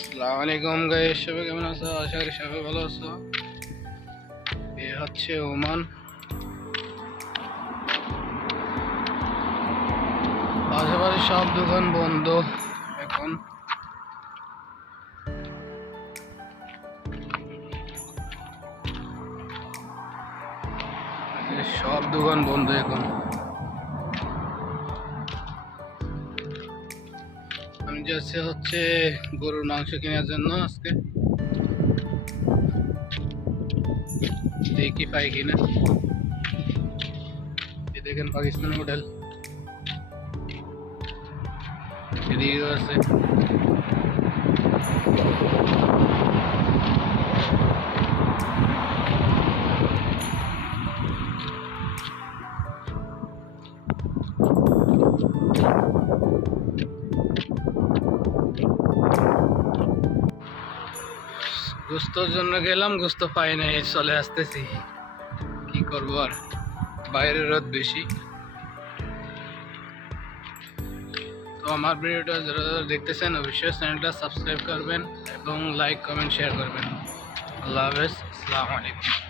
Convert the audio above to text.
আসসালামু আলাইকুম গাইস, সবাই কেমন আছো? আশা করি সবাই ভালো আছো। এ হচ্ছে ওমান। আশেপাশে সব দোকান বন্ধ এখন। সব দোকান বন্ধ এখন। আমি যাচ্ছি হচ্ছে গরুর মাংস কেনার জন্য আজকে। দেখি পাই কিনা। এই দেখেন পাকিস্তানি হোটেল, এদিকেও আছে। গোস্তর জন্য গেলাম, গোস্ত পাই নাই, চলে আসতেছি। কি করবো আর, বাইরের রোদ বেশি। তো আমার ভিডিওটা যারা যারা দেখতেছেন অবশ্যই চ্যানেলটা সাবস্ক্রাইব করবেন এবং লাইক কমেন্ট শেয়ার করবেন। আল্লাহ হাফেজ, আসসালামু আলাইকুম।